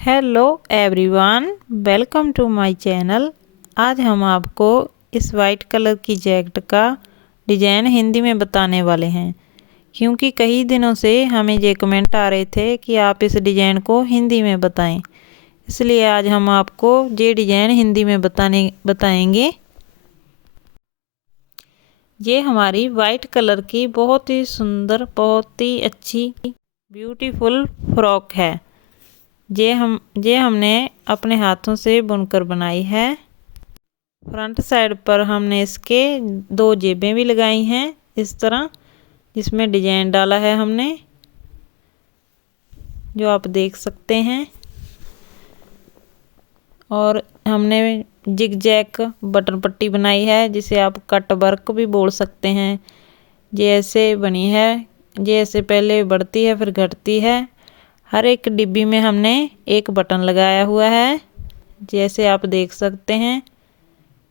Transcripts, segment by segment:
Hello everyone, welcome to my channel. आज हम आपको इस वाइट कलर की जैकेट का डिज़ाइन हिंदी में बताने वाले हैं, क्योंकि कई दिनों से हमें ये कमेंट आ रहे थे कि आप इस डिज़ाइन को हिंदी में बताएं। इसलिए आज हम आपको ये डिज़ाइन हिंदी में बताएंगे। ये हमारी वाइट कलर की बहुत ही सुंदर, बहुत ही अच्छी ब्यूटीफुल फ्रॉक है। ये हमने अपने हाथों से बुनकर बनाई है। फ्रंट साइड पर हमने इसके 2 जेबें भी लगाई हैं इस तरह, जिसमें डिजाइन डाला है हमने, जो आप देख सकते हैं। और हमने जिग जैक बटन पट्टी बनाई है, जिसे आप कट वर्क भी बोल सकते हैं। जैसे बनी है, जैसे पहले बढ़ती है फिर घटती है। हर एक डिब्बी में हमने एक बटन लगाया हुआ है, जैसे आप देख सकते हैं।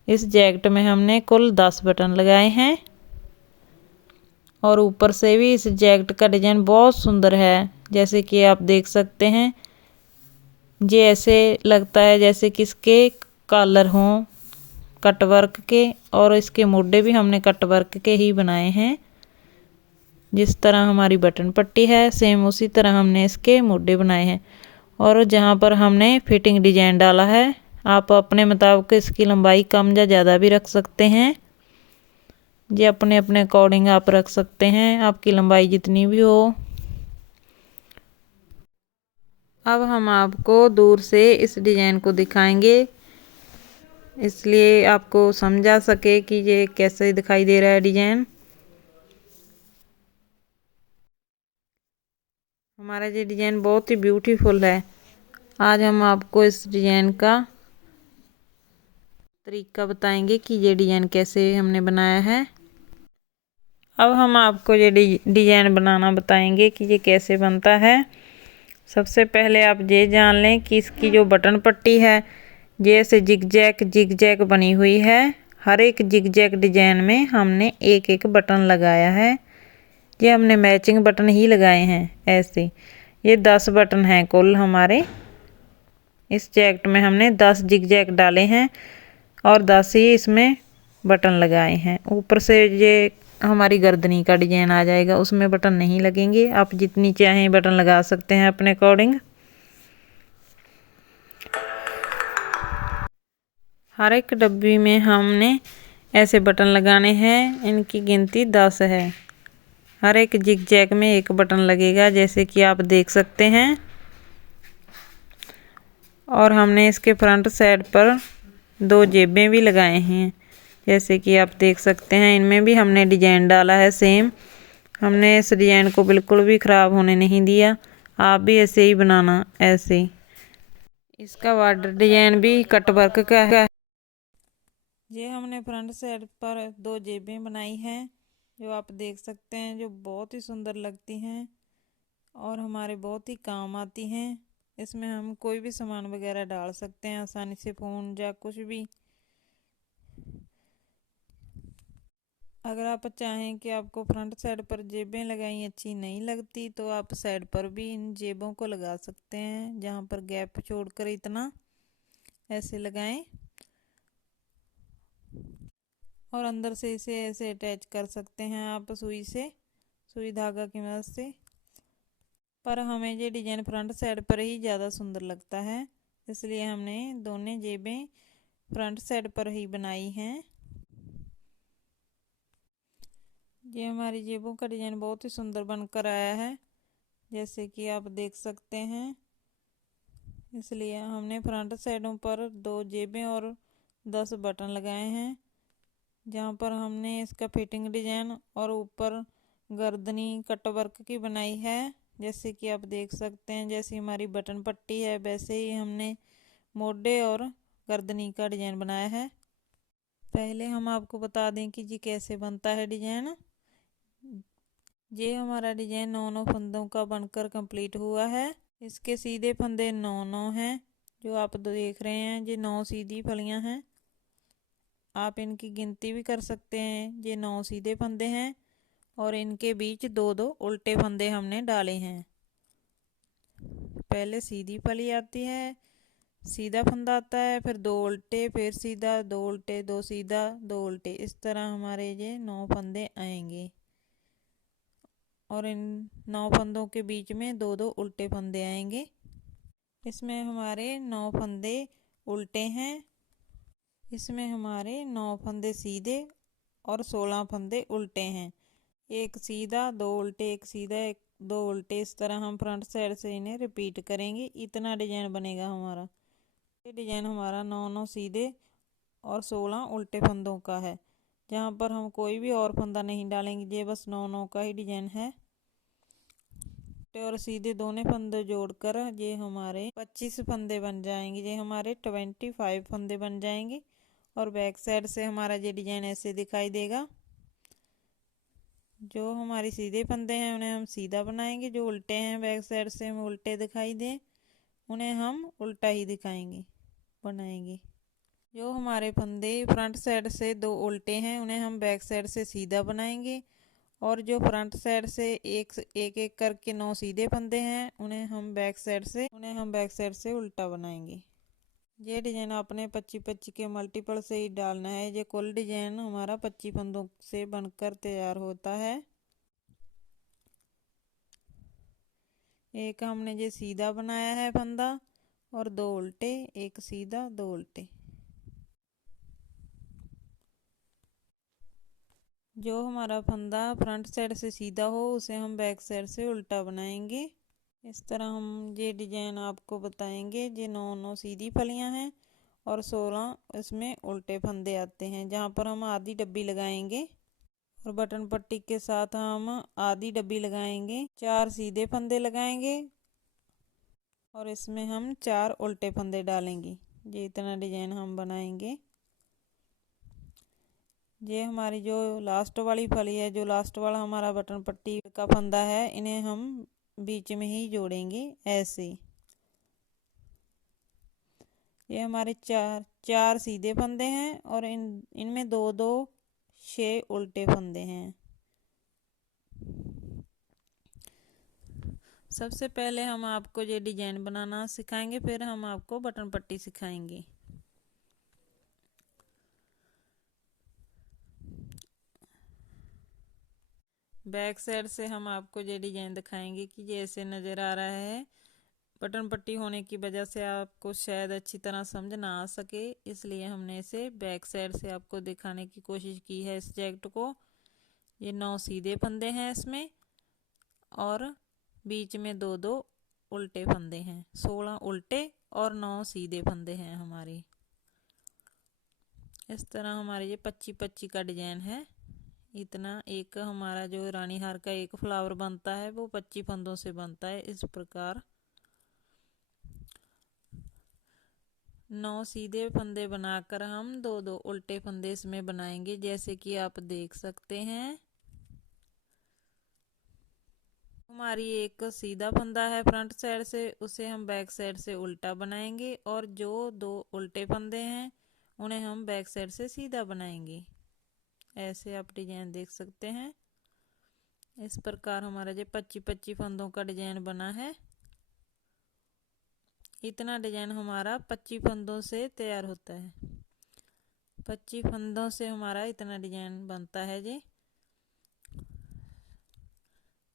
इस जैकेट में हमने कुल 10 बटन लगाए हैं। और ऊपर से भी इस जैकेट का डिजाइन बहुत सुंदर है, जैसे कि आप देख सकते हैं। ये ऐसे लगता है जैसे कि इसके कॉलर हों कट वर्क के, और इसके मोढे भी हमने कट वर्क के ही बनाए हैं। जिस तरह हमारी बटन पट्टी है, सेम उसी तरह हमने इसके मोढे बनाए हैं। और जहाँ पर हमने फिटिंग डिजाइन डाला है, आप अपने मुताबिक इसकी लंबाई कम या ज़्यादा भी रख सकते हैं। ये अपने अपने अकॉर्डिंग आप रख सकते हैं, आपकी लंबाई जितनी भी हो। अब हम आपको दूर से इस डिजाइन को दिखाएंगे, इसलिए आपको समझा सके कि ये कैसे दिखाई दे रहा है डिजाइन। हमारा ये डिजाइन बहुत ही ब्यूटीफुल है। आज हम आपको इस डिजाइन का तरीका बताएंगे कि ये डिजाइन कैसे हमने बनाया है। अब हम आपको ये डिजाइन बनाना बताएंगे कि ये कैसे बनता है। सबसे पहले आप ये जान लें कि इसकी जो बटन पट्टी है, जैसे जिग जैक बनी हुई है। हर एक जिग जैक डिजाइन में हमने एक एक बटन लगाया है। ये हमने मैचिंग बटन ही लगाए हैं ऐसे। ये 10 बटन हैं कुल हमारे। इस जैकेट में हमने 10 जिग जैक डाले हैं और 10 ही इसमें बटन लगाए हैं। ऊपर से ये हमारी गर्दनी का डिजाइन आ जाएगा, उसमें बटन नहीं लगेंगे। आप जितनी चाहें बटन लगा सकते हैं अपने अकॉर्डिंग। हर एक डब्बी में हमने ऐसे बटन लगाने हैं। इनकी गिनती 10 है। हर एक जिग जैक में एक बटन लगेगा, जैसे कि आप देख सकते हैं। और हमने इसके फ्रंट साइड पर 2 जेबें भी लगाए हैं, जैसे कि आप देख सकते हैं। इनमें भी हमने डिजाइन डाला है सेम। हमने इस डिजाइन को बिल्कुल भी ख़राब होने नहीं दिया। आप भी ऐसे ही बनाना, ऐसे। इसका बॉर्डर डिजाइन भी कट वर्क का है। ये हमने फ्रंट साइड पर 2 जेबें बनाई हैं, जो आप देख सकते हैं, जो बहुत ही सुंदर लगती हैं और हमारे बहुत ही काम आती हैं। इसमें हम कोई भी सामान वगैरह डाल सकते हैं आसानी से, फ़ोन या कुछ भी। अगर आप चाहें कि आपको फ्रंट साइड पर जेबें लगाई अच्छी नहीं लगती, तो आप साइड पर भी इन जेबों को लगा सकते हैं, जहाँ पर गैप छोड़कर इतना ऐसे लगाएं। और अंदर से इसे ऐसे अटैच कर सकते हैं आप सुई से, सुई धागा की मदद से। पर हमें ये डिजाइन फ्रंट साइड पर ही ज़्यादा सुंदर लगता है, इसलिए हमने दोनों जेबें फ्रंट साइड पर ही बनाई हैं। ये हमारी जेबों का डिजाइन बहुत ही सुंदर बनकर आया है, जैसे कि आप देख सकते हैं। इसलिए हमने फ्रंट साइडों पर 2 जेबें और 10 बटन लगाए हैं, जहाँ पर हमने इसका फिटिंग डिजाइन और ऊपर गर्दनी कट वर्क की बनाई है, जैसे कि आप देख सकते हैं। जैसी हमारी बटन पट्टी है, वैसे ही हमने मोढे और गर्दनी का डिजाइन बनाया है। पहले हम आपको बता दें कि जी कैसे बनता है डिजाइन। ये हमारा डिजाइन 9 फंदों का बनकर कंप्लीट हुआ है। इसके सीधे फंदे 9 हैं, जो आप देख रहे हैं। ये 9 सीधी फलियां हैं। आप इनकी गिनती भी कर सकते हैं। ये 9 सीधे फंदे हैं और इनके बीच 2-2 उल्टे फंदे हमने डाले हैं। पहले सीधी फली आती है, सीधा फंदा आता है, फिर 2 उल्टे, फिर सीधा, 2 उल्टे, 2 सीधा, 2 उल्टे। इस तरह हमारे ये 9 फंदे आएंगे और इन 9 फंदों के बीच में 2-2 उल्टे फंदे आएंगे। इसमें हमारे 9 फंदे उल्टे हैं, इसमें हमारे 9 फंदे सीधे और 16 फंदे उल्टे हैं। एक सीधा, 2 उल्टे, एक सीधा, एक 2 उल्टे। इस तरह हम फ्रंट साइड से इन्हें रिपीट करेंगे। इतना डिजाइन बनेगा हमारा। ये डिजाइन हमारा 9 सीधे और 16 उल्टे फंदों का है, जहाँ पर हम कोई भी और फंदा नहीं डालेंगे। ये बस 9 का ही डिजाइन है। और सीधे दोनों फंदे जोड़कर ये हमारे 25 फंदे बन जाएंगे। ये हमारे 25 फंदे बन जाएंगे और बैक साइड से हमारा ये डिजाइन ऐसे दिखाई देगा। जो हमारे सीधे फंदे हैं उन्हें हम सीधा बनाएंगे, जो उल्टे हैं बैक साइड से हमें उल्टे दिखाई दे उन्हें हम उल्टा ही दिखाएंगे, बनाएंगे। जो हमारे फंदे फ्रंट साइड से 2 उल्टे हैं उन्हें हम बैक साइड से सीधा बनाएंगे, और जो फ्रंट साइड से एक एक करके 9 सीधे फंदे हैं उन्हें हम बैक साइड से उल्टा बनाएंगे। ये डिजाइन आपने 25-25 के मल्टीपल से ही डालना है। ये कुल डिजाइन हमारा 25 फंदों से बनकर तैयार होता है। एक हमने ये सीधा बनाया है फंदा और 2 उल्टे, एक सीधा, 2 उल्टे। जो हमारा फंदा फ्रंट साइड से सीधा हो उसे हम बैक साइड से उल्टा बनाएंगे। इस तरह हम ये डिजाइन आपको बताएंगे। ये 9 सीधी फलियां हैं और 16 इसमें उल्टे फंदे आते हैं, जहाँ पर हम आधी डब्बी लगाएंगे और बटन पट्टी के साथ हम आधी डब्बी लगाएंगे। 4 सीधे फंदे लगाएंगे और इसमें हम 4 उल्टे फंदे डालेंगे। ये इतना डिजाइन हम बनाएंगे। ये हमारी जो लास्ट वाली फली है, जो लास्ट वाला हमारा बटन पट्टी का फंदा है, इन्हें हम बीच में ही जोड़ेंगे ऐसे। ये हमारे चार सीधे फंदे हैं और इनमें 2-2 6 उल्टे फंदे हैं। सबसे पहले हम आपको ये डिजाइन बनाना सिखाएंगे, फिर हम आपको बटन पट्टी सिखाएंगे। बैक साइड से हम आपको ये डिजाइन दिखाएंगे कि जैसे नज़र आ रहा है। बटन पट्टी होने की वजह से आपको शायद अच्छी तरह समझ ना आ सके, इसलिए हमने इसे बैक साइड से आपको दिखाने की कोशिश की है इस जैकेट को। ये 9 सीधे फंदे हैं इसमें और बीच में 2-2 उल्टे फंदे हैं। 16 उल्टे और 9 सीधे फंदे हैं हमारे। इस तरह हमारे ये 25-25 का डिजाइन है। इतना एक हमारा जो रानी हार का एक फ्लावर बनता है वो 25 फंदों से बनता है। इस प्रकार 9 सीधे फंदे बनाकर हम 2-2 उल्टे फंदे इसमें बनाएंगे, जैसे कि आप देख सकते हैं। हमारी एक सीधा फंदा है फ्रंट साइड से, उसे हम बैक साइड से उल्टा बनाएंगे, और जो 2 उल्टे फंदे हैं उन्हें हम बैक साइड से सीधा बनाएंगे। ऐसे आप डिजाइन देख सकते हैं। इस प्रकार हमारा जो 25-25 फंदों का डिजाइन बना है। इतना डिजाइन हमारा 25 फंदों से तैयार होता है। 25 फंदों से हमारा इतना डिजाइन बनता है जी।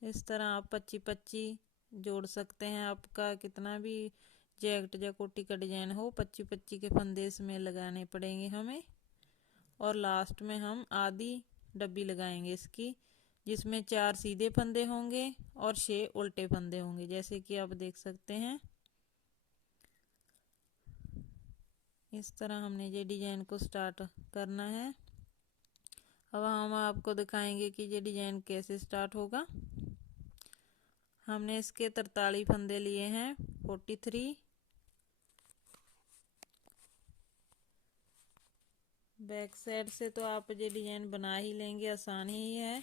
इस तरह आप 25-25 जोड़ सकते हैं। आपका कितना भी जैकेट या कोटी का डिजाइन हो, 25-25 के फंदे इसमें लगाने पड़ेंगे हमें। और लास्ट में हम आधी डब्बी लगाएंगे इसकी, जिसमें 4 सीधे फंदे होंगे और 6 उल्टे फंदे होंगे, जैसे कि आप देख सकते हैं। इस तरह हमने ये डिजाइन को स्टार्ट करना है। अब हम आपको दिखाएंगे कि ये डिजाइन कैसे स्टार्ट होगा। हमने इसके 43 फंदे लिए हैं, 43। बैक साइड से तो आप ये डिजाइन बना ही लेंगे, आसान ही है।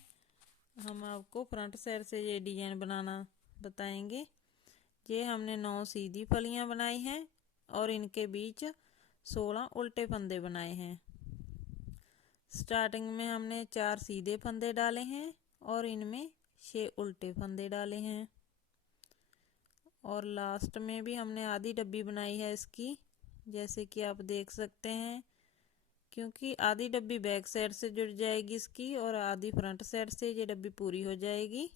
हम आपको फ्रंट साइड से ये डिजाइन बनाना बताएंगे। ये हमने 9 सीधी फलियां बनाई हैं और इनके बीच 16 उल्टे फंदे बनाए हैं। स्टार्टिंग में हमने 4 सीधे फंदे डाले हैं और इनमें 6 उल्टे फंदे डाले हैं। और लास्ट में भी हमने आधी डब्बी बनाई है इसकी, जैसे कि आप देख सकते हैं, क्योंकि आधी डब्बी बैक साइड से जुड़ जाएगी इसकी और आधी फ्रंट साइड से ये डब्बी पूरी हो जाएगी।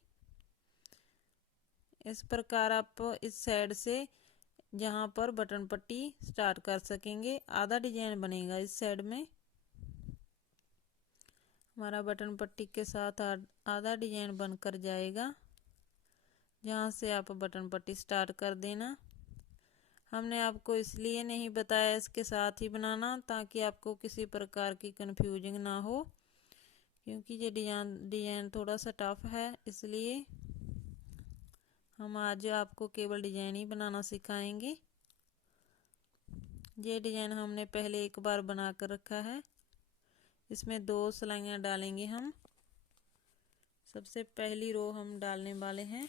इस प्रकार आप इस साइड से जहाँ पर बटन पट्टी स्टार्ट कर सकेंगे। आधा डिजाइन बनेगा इस साइड में, हमारा बटन पट्टी के साथ आधा डिजाइन बनकर जाएगा, जहाँ से आप बटन पट्टी स्टार्ट कर देना। हमने आपको इसलिए नहीं बताया इसके साथ ही बनाना, ताकि आपको किसी प्रकार की कंफ्यूजिंग ना हो, क्योंकि ये डिजाइन थोड़ा सा टफ है, इसलिए हम आज आपको केवल डिजाइन ही बनाना सिखाएंगे। ये डिजाइन हमने पहले एक बार बना कर रखा है। इसमें 2 सिलाइयाँ डालेंगे हम। सबसे पहली रो हम डालने वाले हैं।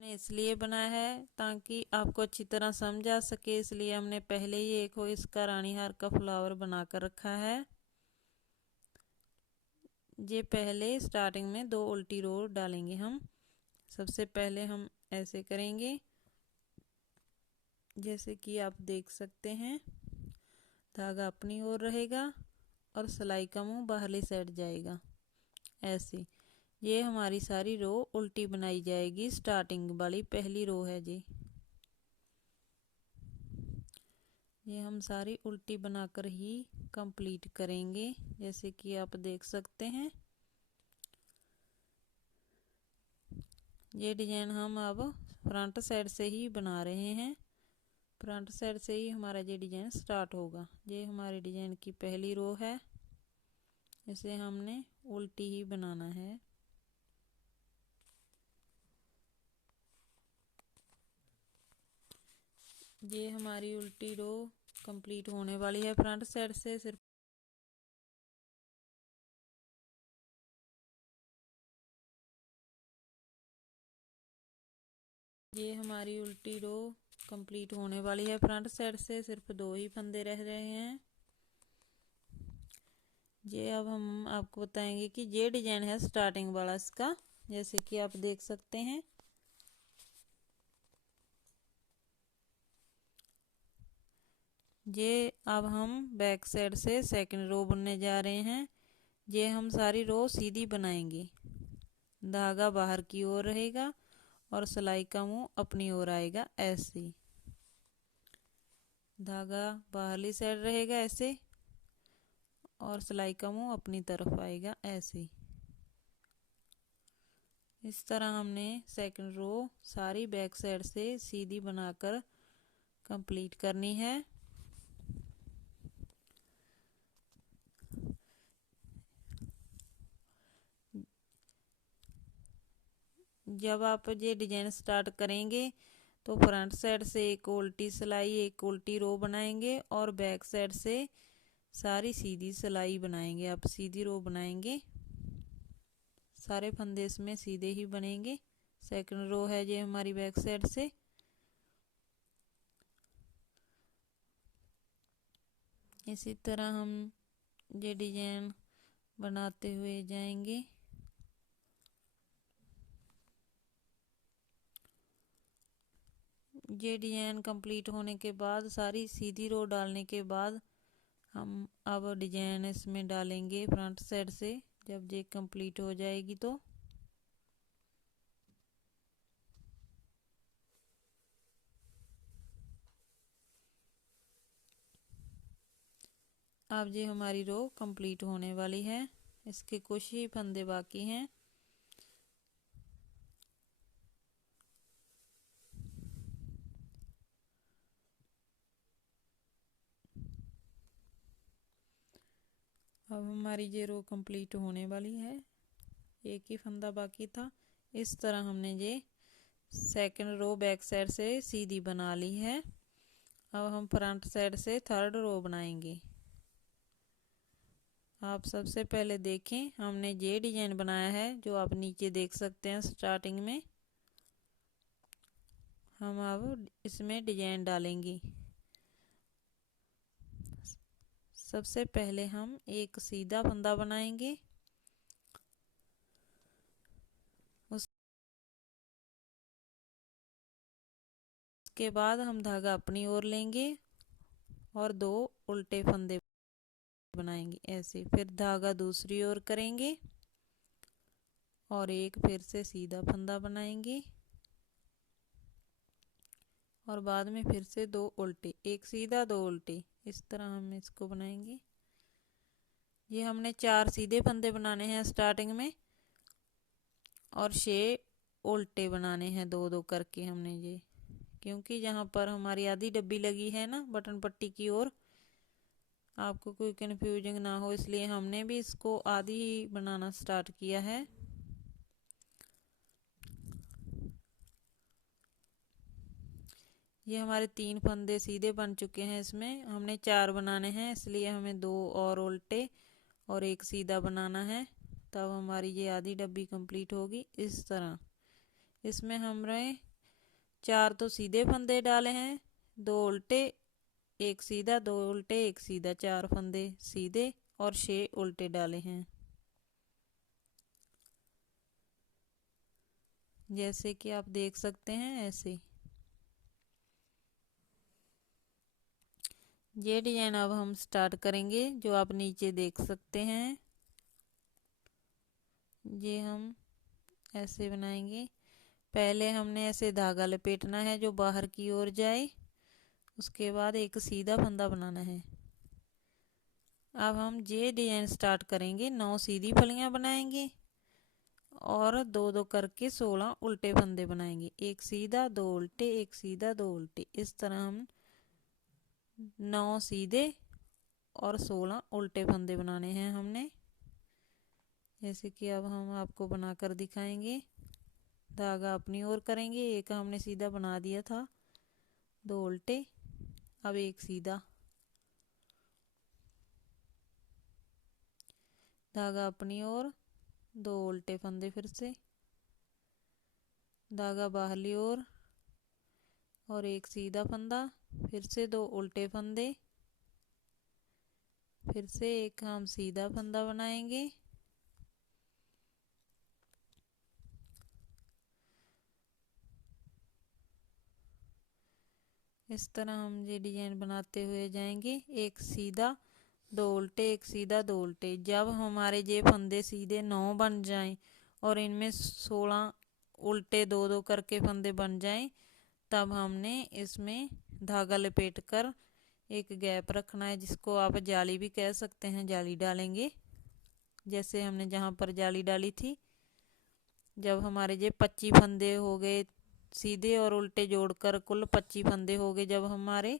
हमने इसलिए बनाया है ताकि आपको अच्छी तरह समझ आ सके, इसलिए हमने पहले ही एक हो इसका रानी हार का फ्लावर बना कर रखा है। ये पहले स्टार्टिंग में 2 उल्टी रो डालेंगे हम। सबसे पहले हम ऐसे करेंगे, जैसे कि आप देख सकते हैं, धागा अपनी ओर रहेगा और सिलाई का मुंह बाहरली साइड जाएगा ऐसे। ये हमारी सारी रो उल्टी बनाई जाएगी। स्टार्टिंग वाली पहली रो है जी, ये हम सारी उल्टी बनाकर ही कंप्लीट करेंगे, जैसे कि आप देख सकते हैं। ये डिजाइन हम अब फ्रंट साइड से ही बना रहे हैं, फ्रंट साइड से ही हमारा ये डिजाइन स्टार्ट होगा। ये हमारे डिजाइन की पहली रो है, इसे हमने उल्टी ही बनाना है। ये हमारी उल्टी रो कंप्लीट होने वाली है फ्रंट साइड से। सिर्फ ये हमारी उल्टी रो कंप्लीट होने वाली है फ्रंट साइड से, सिर्फ 2 ही फंदे रह रहे हैं। ये अब हम आपको बताएंगे कि ये डिजाइन है स्टार्टिंग वाला इसका, जैसे कि आप देख सकते हैं। ये अब हम बैक साइड से सेकंड रो बुनने जा रहे हैं। ये हम सारी रो सीधी बनाएंगे, धागा बाहर की ओर रहेगा और सिलाई का मुंह अपनी ओर आएगा ऐसे। धागा बाहरली साइड रहेगा ऐसे और सिलाई का मुंह अपनी तरफ आएगा ऐसे। इस तरह हमने सेकंड रो सारी बैक साइड से सीधी बनाकर कंप्लीट करनी है। जब आप ये डिजाइन स्टार्ट करेंगे तो फ्रंट साइड से एक उल्टी सिलाई, एक उल्टी रो बनाएंगे और बैक साइड से सारी सीधी सिलाई बनाएंगे। आप सीधी रो बनाएंगे, सारे फंदे इसमें सीधे ही बनेंगे। सेकंड रो है ये हमारी बैक साइड से। इसी तरह हम ये डिजाइन बनाते हुए जाएंगे। ये डिजाइन कंप्लीट होने के बाद, सारी सीधी रो डालने के बाद, हम अब डिजाइन इसमें डालेंगे फ्रंट साइड से, जब ये कंप्लीट हो जाएगी तो। अब ये हमारी रो कंप्लीट होने वाली है, इसके कुछ ही फंदे बाकी हैं। अब हमारी ये रो कंप्लीट होने वाली है, एक ही फंदा बाकी था। इस तरह हमने ये सेकंड रो बैक साइड से सीधी बना ली है। अब हम फ्रंट साइड से थर्ड रो बनाएंगे। आप सबसे पहले देखें, हमने ये डिजाइन बनाया है जो आप नीचे देख सकते हैं स्टार्टिंग में। हम अब इसमें डिजाइन डालेंगे। सबसे पहले हम एक सीधा फंदा बनाएंगे, उसके बाद हम धागा अपनी ओर लेंगे और 2 उल्टे फंदे बनाएंगे ऐसे, फिर धागा दूसरी ओर करेंगे और एक फिर से सीधा फंदा बनाएंगे और बाद में फिर से 2 उल्टे, एक सीधा 2 उल्टे, इस तरह हम इसको बनाएंगे। ये हमने 4 सीधे फंदे बनाने हैं स्टार्टिंग में और 6 उल्टे बनाने हैं 2-2 करके हमने ये, क्योंकि जहाँ पर हमारी आधी डब्बी लगी है ना बटन पट्टी की ओर, आपको कोई कंफ्यूजन ना हो इसलिए हमने भी इसको आधी ही बनाना स्टार्ट किया है। ये हमारे 3 फंदे सीधे बन चुके हैं, इसमें हमने 4 बनाने हैं इसलिए हमें 2 और उल्टे और एक सीधा बनाना है, तब हमारी ये आधी डब्बी कंप्लीट होगी। इस तरह इसमें हमने 4 तो सीधे फंदे डाले हैं, 2 उल्टे, एक सीधा, 2 उल्टे, एक सीधा, 4 फंदे सीधे और 6 उल्टे डाले हैं, जैसे कि आप देख सकते हैं ऐसे। ये डिजाइन अब हम स्टार्ट करेंगे, जो आप नीचे देख सकते हैं। ये हम ऐसे बनाएंगे, पहले हमने ऐसे धागा लपेटना है जो बाहर की ओर जाए, उसके बाद एक सीधा फंदा बनाना है। अब हम ये डिजाइन स्टार्ट करेंगे, 9 सीधी फलियां बनाएंगे और 2-2 करके 16 उल्टे फंदे बनाएंगे, एक सीधा 2 उल्टे, एक सीधा 2 उल्टे, इस तरह हम 9 सीधे और 16 उल्टे फंदे बनाने हैं हमने, जैसे कि अब हम आपको बनाकर दिखाएंगे। धागा अपनी ओर करेंगे, एक हमने सीधा बना दिया था, 2 उल्टे, अब एक सीधा, धागा अपनी ओर, 2 उल्टे फंदे, फिर से धागा बाहरली ओर और एक सीधा फंदा, फिर से 2 उल्टे फंदे, फिर से एक हम सीधा फंदा बनाएंगे, इस तरह हम ये डिजाइन बनाते हुए जाएंगे, एक सीधा 2 उल्टे, एक सीधा 2 उल्टे। जब हमारे ये फंदे सीधे 9 बन जाएं और इनमें 16 उल्टे 2-2 करके फंदे बन जाएं, तब हमने इसमें धागा लपेट कर एक गैप रखना है, जिसको आप जाली भी कह सकते हैं, जाली डालेंगे, जैसे हमने जहाँ पर जाली डाली थी। जब हमारे ये 25 फंदे हो गए सीधे और उल्टे जोड़कर कुल 25 फंदे हो गए जब हमारे,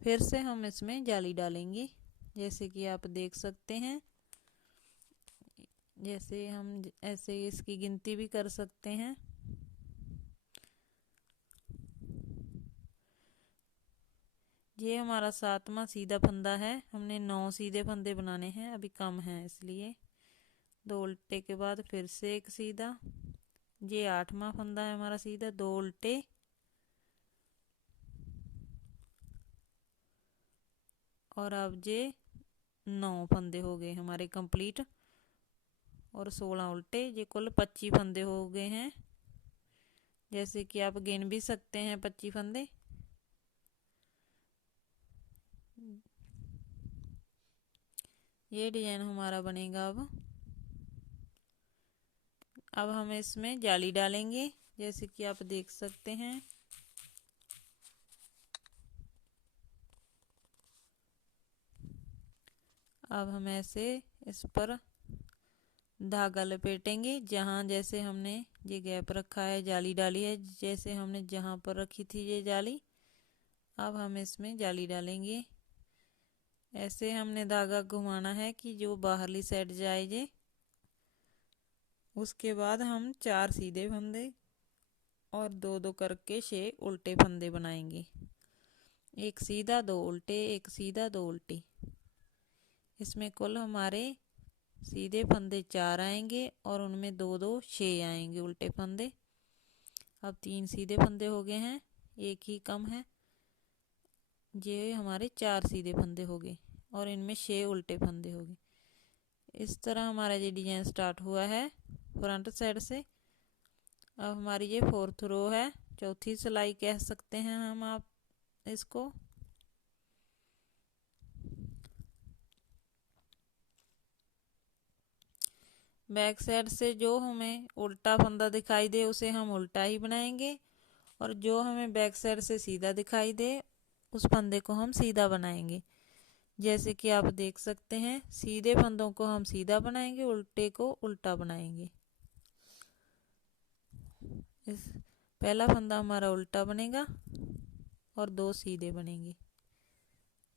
फिर से हम इसमें जाली डालेंगे, जैसे कि आप देख सकते हैं। जैसे हम ऐसे इसकी गिनती भी कर सकते हैं। ये हमारा 7वां सीधा फंदा है, हमने 9 सीधे फंदे बनाने हैं, अभी कम है इसलिए 2 उल्टे के बाद फिर से एक सीधा। ये 8वां फंदा है हमारा सीधा, 2 उल्टे और अब ये 9 फंदे हो गए हमारे कंप्लीट और 16 उल्टे, ये कुल 25 फंदे हो गए हैं, जैसे कि आप गिन भी सकते हैं 25 फंदे। ये डिजाइन हमारा बनेगा। अब हम इसमें जाली डालेंगे, जैसे कि आप देख सकते हैं। अब हम ऐसे इस पर धागा लपेटेंगे, जहाँ जैसे हमने ये गैप रखा है, जाली डाली है, जैसे हमने जहाँ पर रखी थी ये जाली, अब हम इसमें जाली डालेंगे। ऐसे हमने धागा घुमाना है कि जो बाहरली साइड जाए ये। उसके बाद हम 4 सीधे फंदे और 2-2 करके 6 उल्टे फंदे बनाएंगे, एक सीधा 2 उल्टे, एक सीधा 2 उल्टे। इसमें कुल हमारे सीधे फंदे 4 आएंगे और उनमें 2-2 6 आएंगे उल्टे फंदे। अब 3 सीधे फंदे हो गए हैं, एक ही कम है, ये हमारे 4 सीधे फंदे हो गए और इनमें 6 उल्टे फंदे हो गए। इस तरह हमारा ये डिजाइन स्टार्ट हुआ है फ्रंट साइड से। अब हमारी ये 4th रो है, चौथी सिलाई कह सकते हैं हम आप इसको। बैक साइड से जो हमें उल्टा फंदा दिखाई दे उसे हम उल्टा ही बनाएंगे, और जो हमें बैक साइड से सीधा दिखाई दे उस फंदे को हम सीधा बनाएंगे। जैसे कि आप देख सकते हैं, सीधे फंदों को हम सीधा बनाएंगे, उल्टे को उल्टा बनाएंगे। इस पहला फंदा हमारा उल्टा बनेगा और 2 सीधे बनेंगे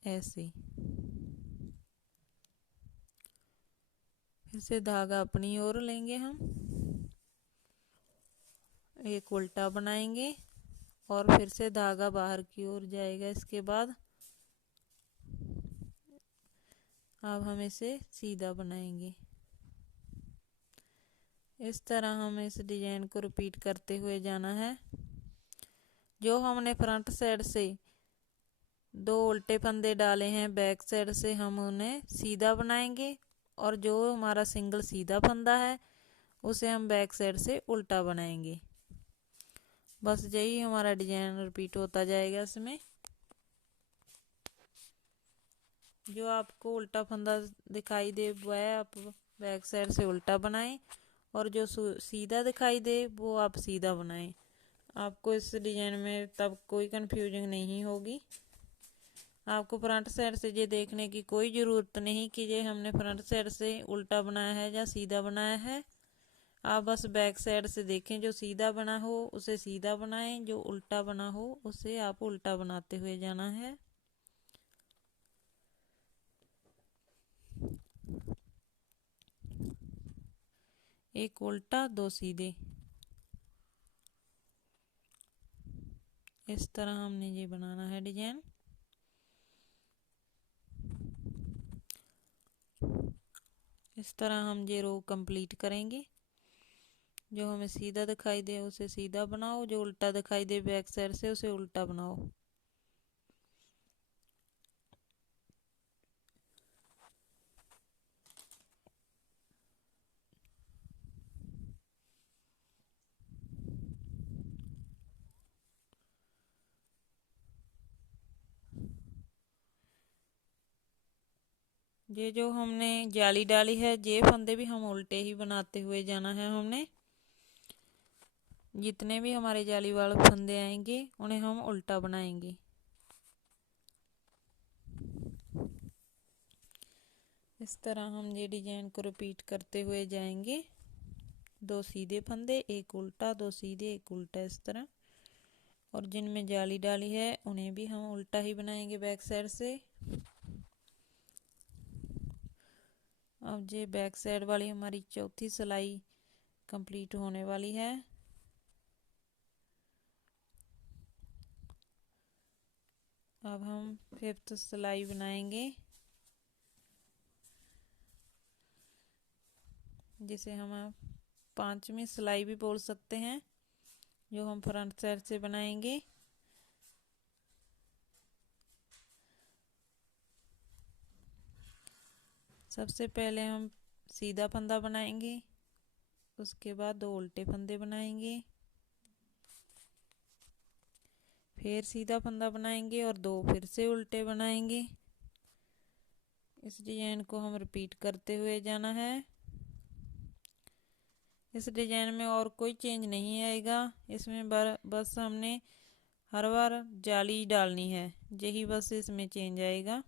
ऐसे। फिर से धागा अपनी ओर लेंगे हम, एक उल्टा बनाएंगे और फिर से धागा बाहर की ओर जाएगा। इसके बाद अब हम इसे सीधा बनाएंगे। इस तरह हम इस डिजाइन को रिपीट करते हुए जाना है। जो हमने फ्रंट साइड से 2 उल्टे फंदे डाले हैं, बैक साइड से हम उन्हें सीधा बनाएंगे, और जो हमारा सिंगल सीधा फंदा है उसे हम बैक साइड से उल्टा बनाएंगे। बस यही हमारा डिजाइन रिपीट होता जाएगा। इसमें जो आपको उल्टा फंदा दिखाई दे वह आप बैक साइड से उल्टा बनाएं, और जो सीधा दिखाई दे वो आप सीधा बनाएं। आपको इस डिजाइन में तब कोई कंफ्यूजन नहीं होगी। आपको फ्रंट साइड से ये देखने की कोई ज़रूरत नहीं कि ये हमने फ्रंट साइड से उल्टा बनाया है या सीधा बनाया है। आप बस बैक साइड से देखें, जो सीधा बना हो उसे सीधा बनाएं, जो उल्टा बना हो उसे आप उल्टा बनाते हुए जाना है। एक उल्टा 2 सीधे, इस तरह हमने ये बनाना है डिजाइन। इस तरह हम ये रो कंप्लीट करेंगे। जो हमें सीधा दिखाई दे उसे सीधा बनाओ, जो उल्टा दिखाई दे बैक साइड से उसे उल्टा बनाओ। ये जो हमने जाली डाली है ये फंदे भी हम उल्टे ही बनाते हुए जाना है। हमने जितने भी हमारे जाली वाले फंदे आएंगे उन्हें हम उल्टा बनाएंगे। इस तरह हम ये डिजाइन को रिपीट करते हुए जाएंगे। 2 सीधे फंदे, एक उल्टा, 2 सीधे, एक उल्टा, इस तरह। और जिनमें जाली डाली है उन्हें भी हम उल्टा ही बनाएंगे बैक साइड से। अब ये बैक साइड वाली हमारी चौथी सिलाई कंप्लीट होने वाली है। अब हम 5th सिलाई बनाएंगे, जिसे हम 5वीं सिलाई भी बोल सकते हैं, जो हम फ्रंट साइड से बनाएंगे। सबसे पहले हम सीधा फंदा बनाएंगे, उसके बाद 2 उल्टे फंदे बनाएंगे, फिर सीधा फंदा बनाएंगे और 2 फिर से उल्टे बनाएंगे। इस डिजाइन को हम रिपीट करते हुए जाना है। इस डिजाइन में और कोई चेंज नहीं आएगा। इसमें बस हमने हर बार जाली डालनी है, यही बस इसमें चेंज आएगा।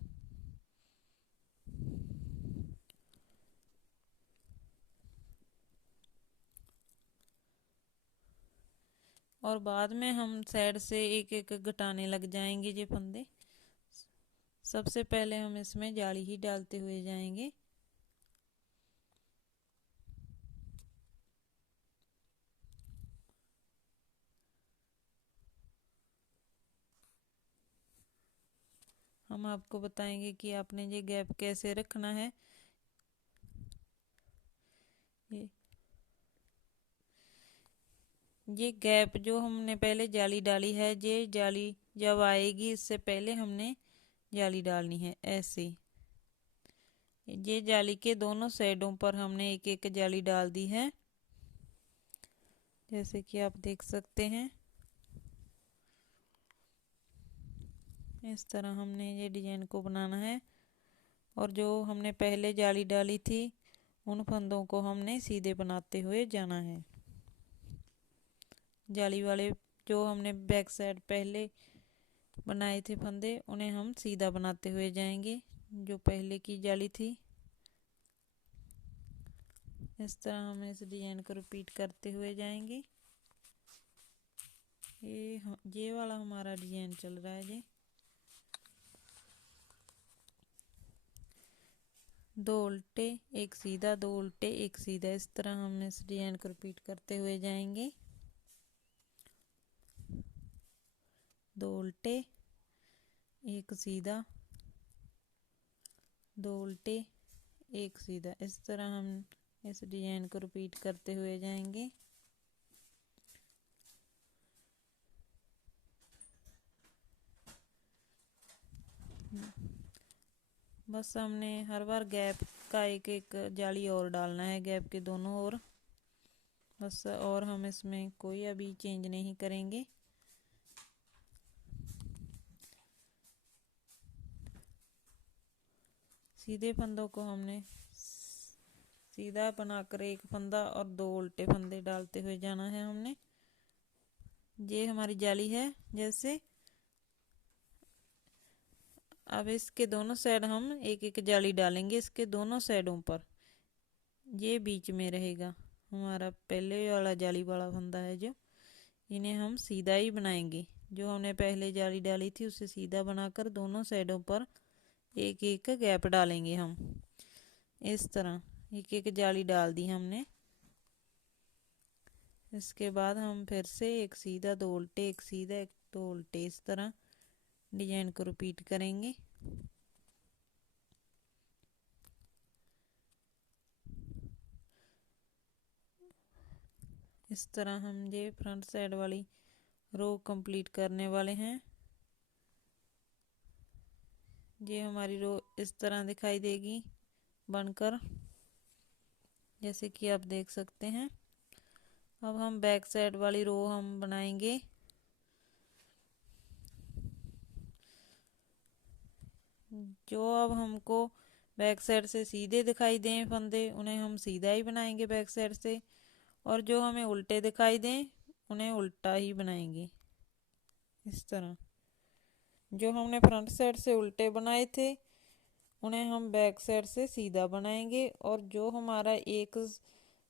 और बाद में हम साइड से एक एक घटाने लग जाएंगे ये फंदे। सबसे पहले हम इसमें जाली ही डालते हुए जाएंगे। हम आपको बताएंगे कि आपने ये गैप कैसे रखना है। ये गैप जो हमने पहले जाली डाली है, ये जाली जब आएगी इससे पहले हमने जाली डालनी है ऐसे। ये जाली के दोनों साइडों पर हमने एक एक जाली डाल दी है, जैसे कि आप देख सकते हैं। इस तरह हमने ये डिजाइन को बनाना है। और जो हमने पहले जाली डाली थी उन फंदों को हमने सीधे बनाते हुए जाना है। जाली वाले जो हमने बैक साइड पहले बनाए थे फंदे उन्हें हम सीधा बनाते हुए जाएंगे, जो पहले की जाली थी। इस तरह हम इस डिजाइन को रिपीट करते हुए जाएंगे। ये वाला हमारा डिजाइन चल रहा है जी। 2 उल्टे एक सीधा, 2 उल्टे एक सीधा, इस तरह हम इस डिजाइन को रिपीट करते हुए जाएंगे। 2 उल्टे एक सीधा, 2 उल्टे एक सीधा, इस तरह हम इस डिजाइन को रिपीट करते हुए जाएंगे। बस हमने हर बार गैप का एक एक जाली और डालना है, गैप के दोनों ओर बस। और हम इसमें कोई अभी चेंज नहीं करेंगे। सीधे फंदों को हमने सीधा बनाकर एक फंदा और 2 उल्टे फंदे डालते हुए जाना है हमने। ये हमारी जाली है जैसे। अब इसके दोनों साइड हम एक एक जाली डालेंगे, इसके दोनों साइडों पर। ये बीच में रहेगा हमारा पहले वाला जाली वाला फंदा है जो, इन्हें हम सीधा ही बनाएंगे। जो हमने पहले जाली डाली थी उसे सीधा बनाकर दोनों साइडों पर एक एक गैप डालेंगे हम। इस तरह एक एक जाली डाल दी हमने। इसके बाद हम फिर से एक सीधा, 2 उल्टे एक सीधा, एक 2 उल्टे, इस तरह डिजाइन को रिपीट करेंगे। इस तरह हम ये फ्रंट साइड वाली रो कंप्लीट करने वाले हैं। ये हमारी रो इस तरह दिखाई देगी बनकर, जैसे कि आप देख सकते हैं। अब हम बैक साइड वाली रो हम बनाएंगे। जो अब हमको बैक साइड से सीधे दिखाई दें फंदे उन्हें हम सीधा ही बनाएंगे बैक साइड से, और जो हमें उल्टे दिखाई दें उन्हें उल्टा ही बनाएंगे। इस तरह जो हमने फ्रंट साइड से उल्टे बनाए थे उन्हें हम बैक साइड से सीधा बनाएंगे, और जो हमारा एक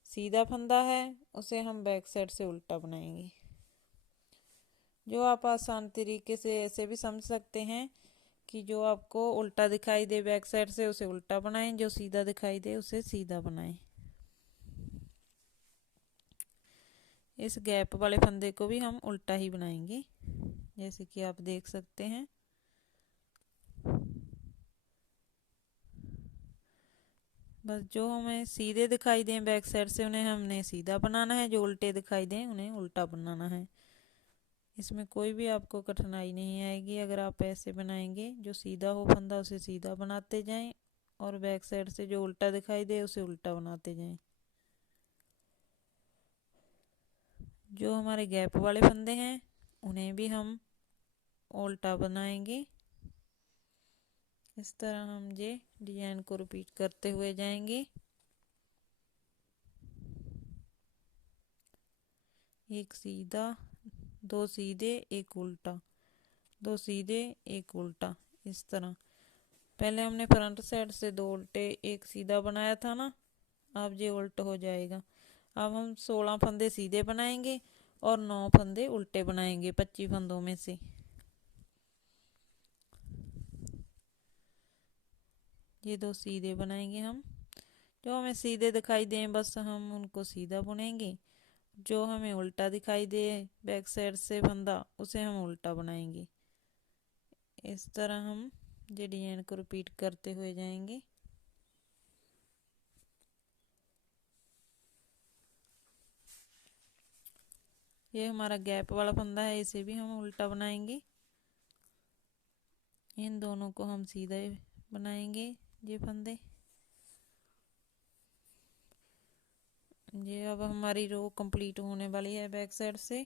सीधा फंदा है उसे हम बैक साइड से उल्टा बनाएंगे। जो आप आसान तरीके से ऐसे भी समझ सकते हैं कि जो आपको उल्टा दिखाई दे बैक साइड से उसे उल्टा बनाएं, जो सीधा दिखाई दे उसे सीधा बनाएं। इस गैप वाले फंदे को भी हम उल्टा ही बनाएंगे, जैसे कि आप देख सकते हैं। बस जो हमें सीधे दिखाई दें बैक साइड से उन्हें हमने सीधा बनाना है, जो उल्टे दिखाई दें उन्हें उल्टा बनाना है। इसमें कोई भी आपको कठिनाई नहीं आएगी अगर आप ऐसे बनाएंगे। जो सीधा हो फंदा उसे सीधा बनाते जाएं और बैक साइड से जो उल्टा दिखाई दे उसे उल्टा बनाते जाएं। जो हमारे गैप वाले फंदे हैं उन्हें भी हम उल्टा बनाएंगे। इस तरह हम ये डिजाइन को रिपीट करते हुए जाएंगे। एक सीधा, 2 सीधे एक उल्टा, 2 सीधे एक उल्टा, इस तरह। पहले हमने फ्रंट साइड से 2 उल्टे एक सीधा बनाया था ना, अब ये उल्टा हो जाएगा। अब हम 16 फंदे सीधे बनाएंगे और 9 फंदे उल्टे बनाएंगे 25 फंदों में से। ये 2 सीधे बनाएंगे हम। जो हमें सीधे दिखाई दें बस हम उनको सीधा बुनेंगे, जो हमें उल्टा दिखाई दे बैक साइड से फंदा उसे हम उल्टा बनाएंगे। इस तरह हम ये डिजाइन को रिपीट करते हुए जाएंगे। ये हमारा गैप वाला फंदा है, इसे भी हम उल्टा बनाएंगे। इन दोनों को हम सीधा बनाएंगे ये फंदे। ये अब हमारी रो कंप्लीट होने वाली है बैक साइड से।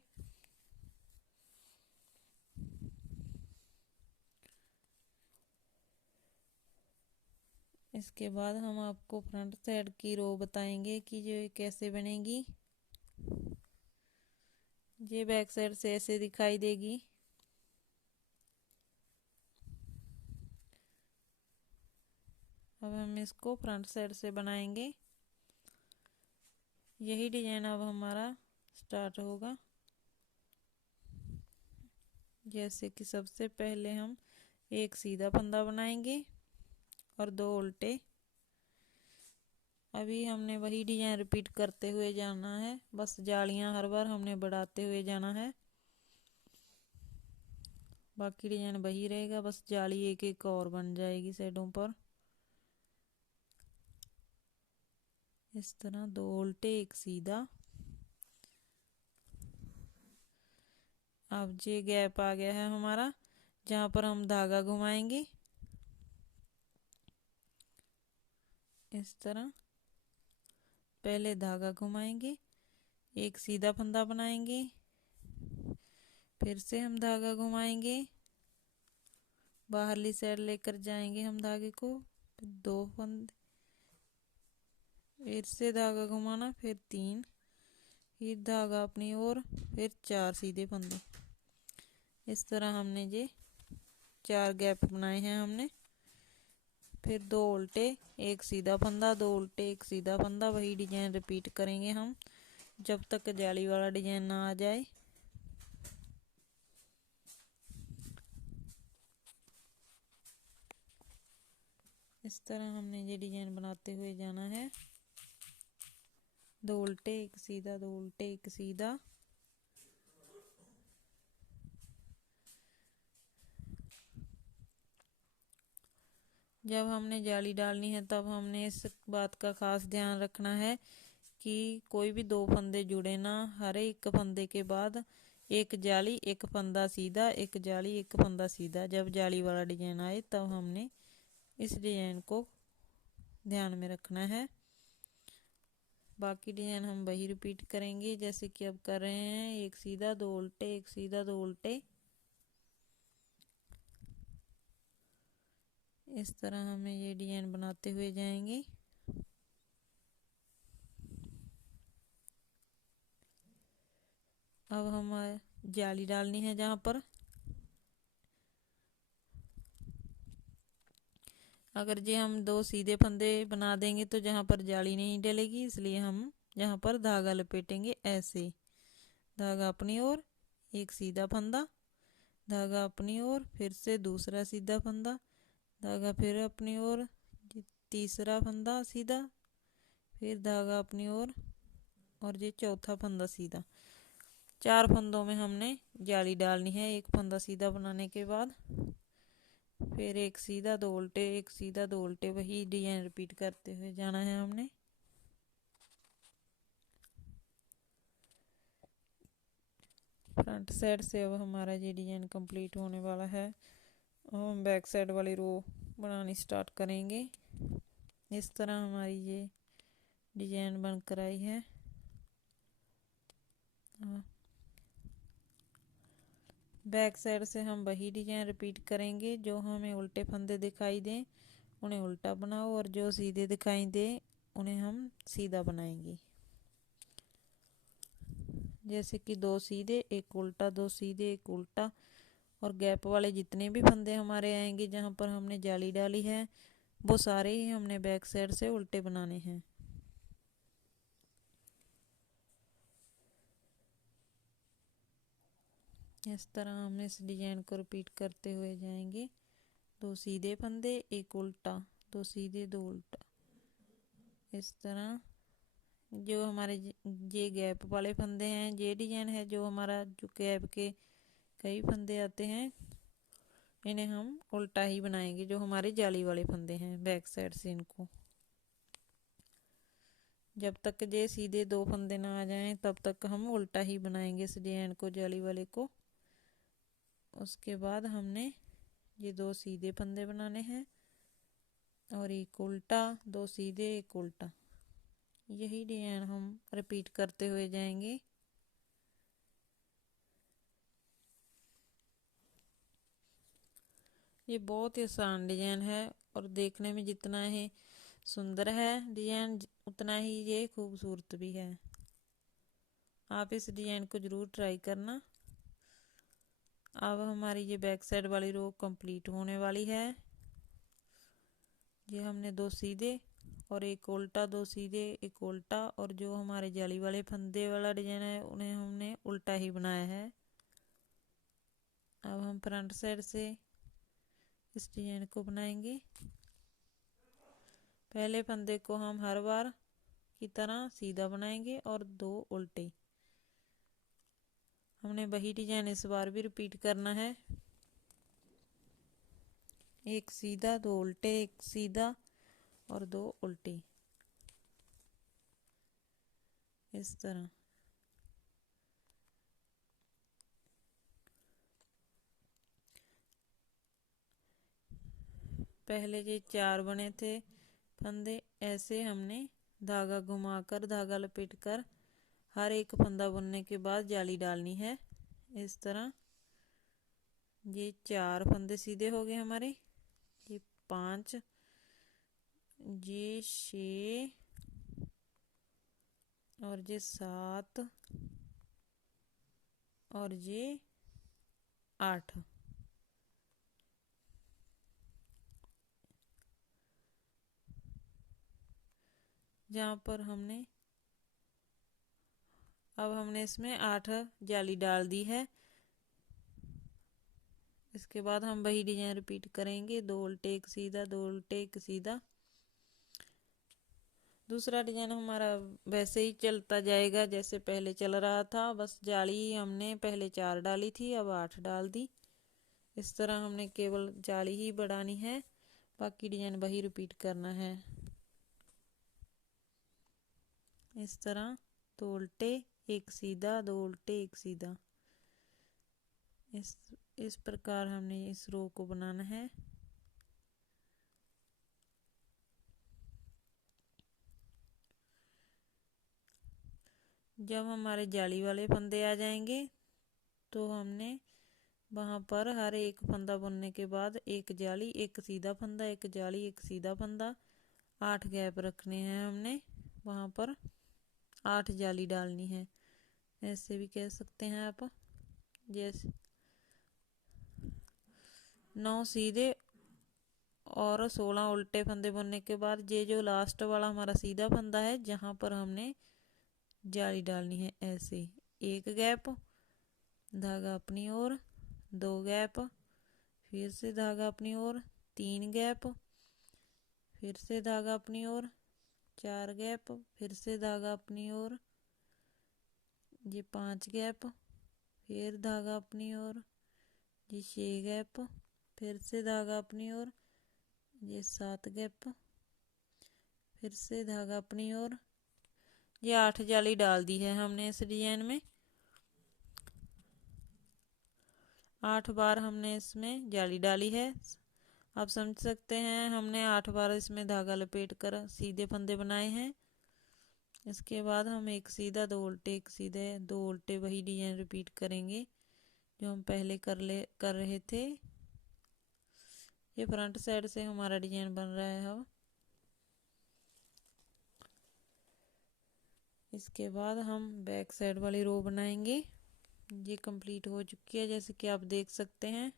इसके बाद हम आपको फ्रंट साइड की रो बताएंगे कि जो कैसे बनेगी। ये बैक साइड से ऐसे दिखाई देगी। अब हम इसको फ्रंट साइड से बनाएंगे। यही डिजाइन अब हमारा स्टार्ट होगा। जैसे कि सबसे पहले हम एक सीधा फंदा बनाएंगे और 2 उल्टे। अभी हमने वही डिजाइन रिपीट करते हुए जाना है, बस जालियां हर बार हमने बढ़ाते हुए जाना है। बाकी डिजाइन वही रहेगा, बस जाली एक एक और बन जाएगी साइडों पर। इस तरह 2 उल्टे 1 सीधा। अब ये गैप आ गया है हमारा, जहाँ पर हम धागा घुमाएंगे। इस तरह पहले धागा घुमाएंगे, एक सीधा फंदा बनाएंगे, फिर से हम धागा घुमाएंगे, बाहरली साइड लेकर जाएंगे हम धागे को, फिर 2 फंदे, फिर से धागा घुमाना, फिर 3, फिर धागा अपनी ओर, फिर 4 सीधे फंदे। इस तरह हमने ये 4 गैप बनाए हैं हमने। फिर 2 उल्टे 1 सीधा फंदा, 2 उल्टे 1 सीधा फंदा। वही डिजाइन रिपीट करेंगे हम जब तक जाली वाला डिजाइन ना आ जाए। इस तरह हमने ये डिजाइन बनाते हुए जाना है। 2 उल्टे 1 सीधा, 2 उल्टे 1 सीधा। जब हमने जाली डालनी है तब हमने इस बात का खास ध्यान रखना है कि कोई भी 2 फंदे जुड़े ना। हर एक फंदे के बाद एक जाली 1 फंदा सीधा, एक जाली 1 फंदा सीधा। जब जाली वाला डिजाइन आए तब हमने इस डिजाइन को ध्यान में रखना है। बाकी डिजाइन हम वही रिपीट करेंगे जैसे कि अब कर रहे हैं। 1 सीधा 2 उल्टे 1 सीधा 2 उल्टे। इस तरह हमें ये डिजाइन बनाते हुए जाएंगे। अब हम जाली डालनी है जहाँ पर, अगर जे हम 2 सीधे फंदे बना देंगे तो जहाँ पर जाली नहीं डलेगी, इसलिए हम जहाँ पर धागा लपेटेंगे ऐसे, धागा अपनी ओर 1 सीधा फंदा, धागा अपनी ओर, फिर से दूसरा सीधा फंदा, धागा फिर अपनी ओर, तीसरा फंदा सीधा, फिर धागा अपनी ओर, और ये चौथा फंदा सीधा। 4 फंदों में हमने जाली डालनी है। 1 फंदा सीधा बनाने के बाद फिर 1 सीधा 2 उल्टे 1 सीधा 2 उल्टे। वही डिजाइन रिपीट करते हुए जाना है हमने। फ्रंट साइड से अब हमारा ये डिजाइन कंप्लीट होने वाला है। हम बैक साइड वाली रो बनानी स्टार्ट करेंगे। इस तरह हमारी ये डिजाइन बनकर आई है। बैक साइड से हम वही डिजाइन रिपीट करेंगे। जो हमें उल्टे फंदे दिखाई दें उन्हें उल्टा बनाओ, और जो सीधे दिखाई दे उन्हें हम सीधा बनाएंगे। जैसे कि 2 सीधे 1 उल्टा, 2 सीधे 1 उल्टा। और गैप वाले जितने भी फंदे हमारे आएंगे जहाँ पर हमने जाली डाली है वो सारे ही हमने बैक साइड से उल्टे बनाने हैं। इस तरह हम इस डिजाइन को रिपीट करते हुए जाएंगे। 2 सीधे फंदे 1 उल्टा, 2 सीधे 2 उल्टा। इस तरह जो हमारे ये गैप वाले फंदे हैं, ये डिजाइन है जो हमारा जो गैप के कई फंदे आते हैं इन्हें हम उल्टा ही बनाएंगे। जो हमारे जाली वाले फंदे हैं बैक साइड से इनको, जब तक ये सीधे 2 फंदे ना आ जाएं तब तक हम उल्टा ही बनाएंगे इस डिजाइन को, जाली वाले को। उसके बाद हमने ये 2 सीधे फंदे बनाने हैं और 1 उल्टा, 2 सीधे 1 उल्टा। यही डिजाइन हम रिपीट करते हुए जाएंगे। ये बहुत ही आसान डिजाइन है और देखने में जितना ही सुंदर है डिजाइन उतना ही ये खूबसूरत भी है। आप इस डिजाइन को ज़रूर ट्राई करना। अब हमारी ये बैक साइड वाली रो कंप्लीट होने वाली है। ये हमने 2 सीधे और एक उल्टा, 2 सीधे एक उल्टा, और जो हमारे जाली वाले फंदे वाला डिजाइन है उन्हें हमने उल्टा ही बनाया है। अब हम फ्रंट साइड से इस डिजाइन को बनाएंगे। पहले फंदे को हम हर बार की तरह सीधा बनाएंगे और 2 उल्टे। हमने वही डिजाइन इस बार भी रिपीट करना है। एक सीधा, 2 उल्टे, एक सीधा और 2 उल्टे, इस तरह। पहले ये 4 बने थे फंदे, ऐसे हमने धागा घुमाकर, धागा लपेटकर हर एक फंदा बुनने के बाद जाली डालनी है। इस तरह ये 4 फंदे सीधे हो गए हमारे, ये 5, ये 6 और ये 7 और ये 8। जहाँ पर हमने अब हमने इसमें 8 जाली डाल दी है। इसके बाद हम वही डिजाइन रिपीट करेंगे, 2 उल्टे एक सीधा, 2 उल्टे एक सीधा। दूसरा डिजाइन हमारा वैसे ही चलता जाएगा जैसे पहले चल रहा था, बस जाली हमने पहले 4 डाली थी, अब 8 डाल दी। इस तरह हमने केवल जाली ही बढ़ानी है, बाकी डिजाइन वही रिपीट करना है। इस तरह 2 उल्टे एक सीधा, 2 उल्टे एक सीधा, इस प्रकार हमने इस रो को बनाना है। जब हमारे जाली वाले फंदे आ जाएंगे तो हमने वहाँ पर हर एक फंदा बुनने के बाद एक जाली, एक सीधा फंदा, एक जाली, एक सीधा फंदा, 8 गैप रखने हैं हमने। वहाँ पर 8 जाली डालनी है, ऐसे भी कह सकते हैं आप। जैसे 9 सीधे और 16 उल्टे फंदे बुनने के बाद ये जो लास्ट वाला हमारा सीधा फंदा है जहाँ पर हमने जाली डालनी है, ऐसे एक गैप, धागा अपनी ओर, 2 गैप, फिर से धागा अपनी ओर, 3 गैप, फिर से धागा अपनी ओर, 4 गैप, फिर से धागा अपनी ओर, ये 5 गैप, फिर धागा अपनी ओर, ये 6 गैप, फिर से धागा अपनी ओर, ये 7 गैप, फिर से धागा अपनी ओर। ये 8 जाली डाल दी है हमने इस डिजाइन में। 8 बार हमने इसमें जाली डाली है। आप समझ सकते हैं हमने 8 बार इसमें धागा लपेट कर सीधे फंदे बनाए हैं। इसके बाद हम एक सीधा, 2 उल्टे एक सीधे, 2 उल्टे, वही डिजाइन रिपीट करेंगे जो हम पहले कर रहे थे। ये फ्रंट साइड से हमारा डिजाइन बन रहा है। अब इसके बाद हम बैक साइड वाली रो बनाएंगे। ये कंप्लीट हो चुकी है, जैसे कि आप देख सकते हैं।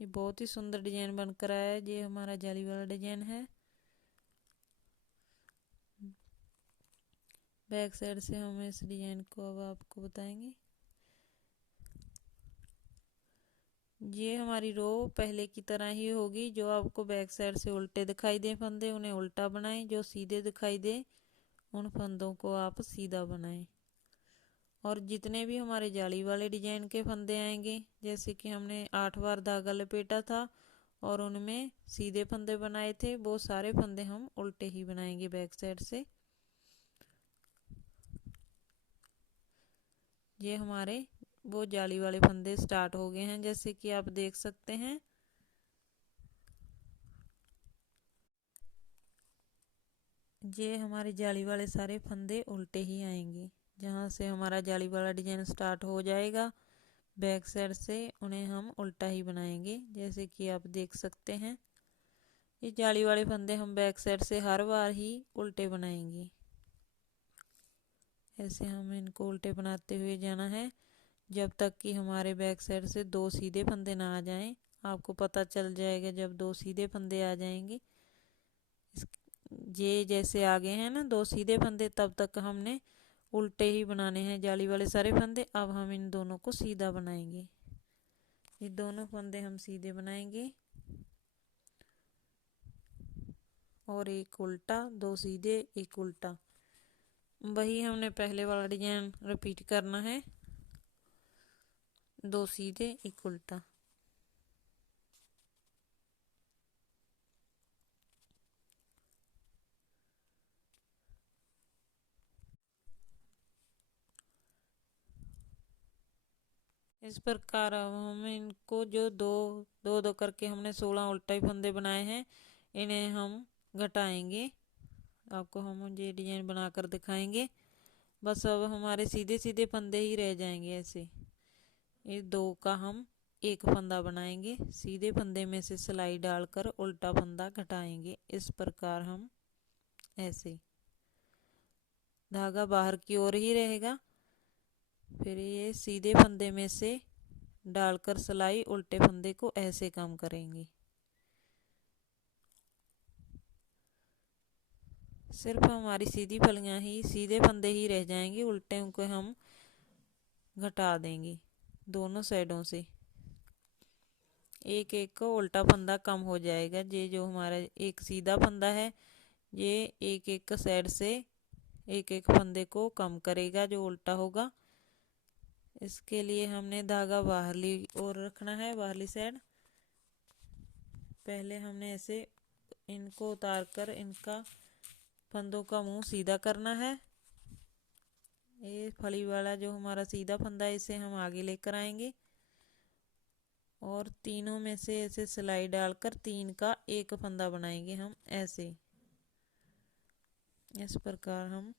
ये बहुत ही सुंदर डिजाइन बनकर आया है। ये हमारा जाली वाला डिजाइन है। बैक साइड से हम इस डिजाइन को अब आपको बताएंगे। ये हमारी रो पहले की तरह ही होगी। जो आपको बैक साइड से उल्टे दिखाई दे फंदे उन्हें उल्टा बनाएं, जो सीधे दिखाई दे उन फंदों को आप सीधा बनाएं। और जितने भी हमारे जाली वाले डिजाइन के फंदे आएंगे, जैसे कि हमने 8 बार धागा लपेटा था और उनमें सीधे फंदे बनाए थे, वो सारे फंदे हम उल्टे ही बनाएंगे बैक साइड से। ये हमारे वो जाली वाले फंदे स्टार्ट हो गए हैं, जैसे कि आप देख सकते हैं। ये हमारे जाली वाले सारे फंदे उल्टे ही आएंगे। जहाँ से हमारा जाली वाला डिजाइन स्टार्ट हो जाएगा बैक साइड से उन्हें हम उल्टा ही बनाएंगे। जैसे कि आप देख सकते हैं, ये जाली वाले फंदे हम बैक साइड से हर बार ही उल्टे बनाएंगे। ऐसे हम इनको उल्टे बनाते हुए जाना है जब तक कि हमारे बैक साइड से दो सीधे फंदे ना आ जाएं। आपको पता चल जाएगा जब दो सीधे फंदे आ जाएंगे, ये जैसे आगे हैं ना दो सीधे फंदे, तब तक हमने उल्टे ही बनाने हैं जाली वाले सारे फंदे। अब हम इन दोनों को सीधा बनाएंगे। ये दोनों फंदे हम सीधे बनाएंगे और एक उल्टा, दो सीधे, एक उल्टा। वही हमने पहले वाला डिजाइन रिपीट करना है, दो सीधे एक उल्टा। इस प्रकार अब हम इनको जो दो दो दो करके हमने 16 उल्टा फंदे बनाए हैं, इन्हें हम घटाएंगे। आपको हम ये डिजाइन बनाकर दिखाएंगे। बस अब हमारे सीधे सीधे फंदे ही रह जाएंगे। ऐसे ये दो का हम एक फंदा बनाएंगे, सीधे फंदे में से सिलाई डालकर उल्टा फंदा घटाएंगे। इस प्रकार हम ऐसे, धागा बाहर की ओर ही रहेगा। फिर ये सीधे फंदे में से डालकर सिलाई उल्टे फंदे को ऐसे कम करेंगे। सिर्फ हमारी सीधी फलियां ही, सीधे फंदे ही रह जाएंगे, उल्टे को हम घटा देंगे दोनों साइडों से। एक एक को उल्टा फंदा कम हो जाएगा। ये जो हमारा एक सीधा फंदा है, ये एक एक साइड से एक एक फंदे को कम करेगा जो उल्टा होगा। इसके लिए हमने धागा बाहरली ओर रखना है, बाहरली साइड। पहले हमने ऐसे इनको उतार कर इनका फंदों का मुंह सीधा करना है। ये फली वाला जो हमारा सीधा फंदा है, इसे हम आगे लेकर आएंगे और तीनों में से ऐसे सिलाई डालकर तीन का एक फंदा बनाएंगे हम ऐसे। इस प्रकार हम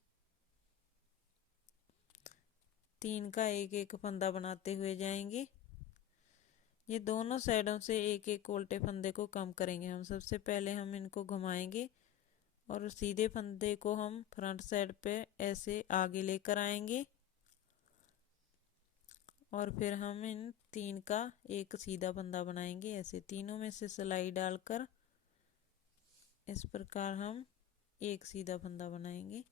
तीन का एक एक फंदा बनाते हुए जाएंगे। ये दोनों साइडों से एक एक उल्टे फंदे को कम करेंगे हम। सबसे पहले हम इनको घुमाएंगे और सीधे फंदे को हम फ्रंट साइड पे ऐसे आगे लेकर आएंगे और फिर हम इन तीन का एक सीधा फंदा बनाएंगे ऐसे, तीनों में से सिलाई डालकर। इस प्रकार हम एक सीधा फंदा बनाएंगे।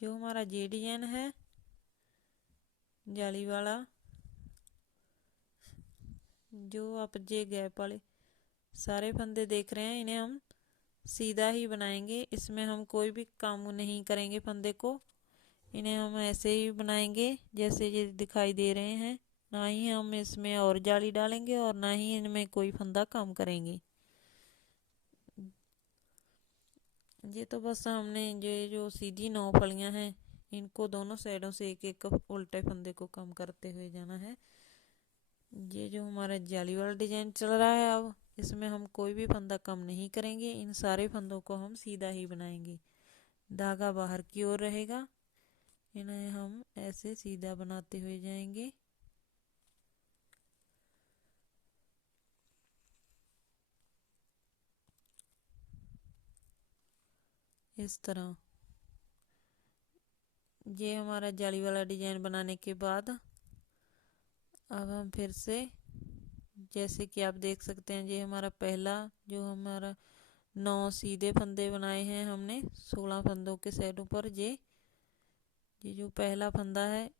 जो हमारा जे डिजाइन है जाली वाला, जो आप जे गैप वाले सारे फंदे देख रहे हैं, इन्हें हम सीधा ही बनाएंगे। इसमें हम कोई भी काम नहीं करेंगे फंदे को, इन्हें हम ऐसे ही बनाएंगे जैसे ये दिखाई दे रहे हैं। ना ही हम इसमें और जाली डालेंगे और ना ही इनमें कोई फंदा कम करेंगे। ये तो बस हमने ये जो सीधी 9 फलियां हैं, इनको दोनों साइडों से एक एक उल्टे फंदे को कम करते हुए जाना है। ये जो हमारा जाली वाला डिजाइन चल रहा है, अब इसमें हम कोई भी फंदा कम नहीं करेंगे। इन सारे फंदों को हम सीधा ही बनाएंगे। धागा बाहर की ओर रहेगा, इन्हें हम ऐसे सीधा बनाते हुए जाएंगे। इस तरह ये हमारा जाली वाला डिजाइन बनाने के बाद अब हम फिर से, जैसे कि आप देख सकते हैं, ये हमारा पहला जो हमारा 9 सीधे फंदे बनाए हैं हमने 16 फंदों के साइडों पर। ये जो पहला फंदा है,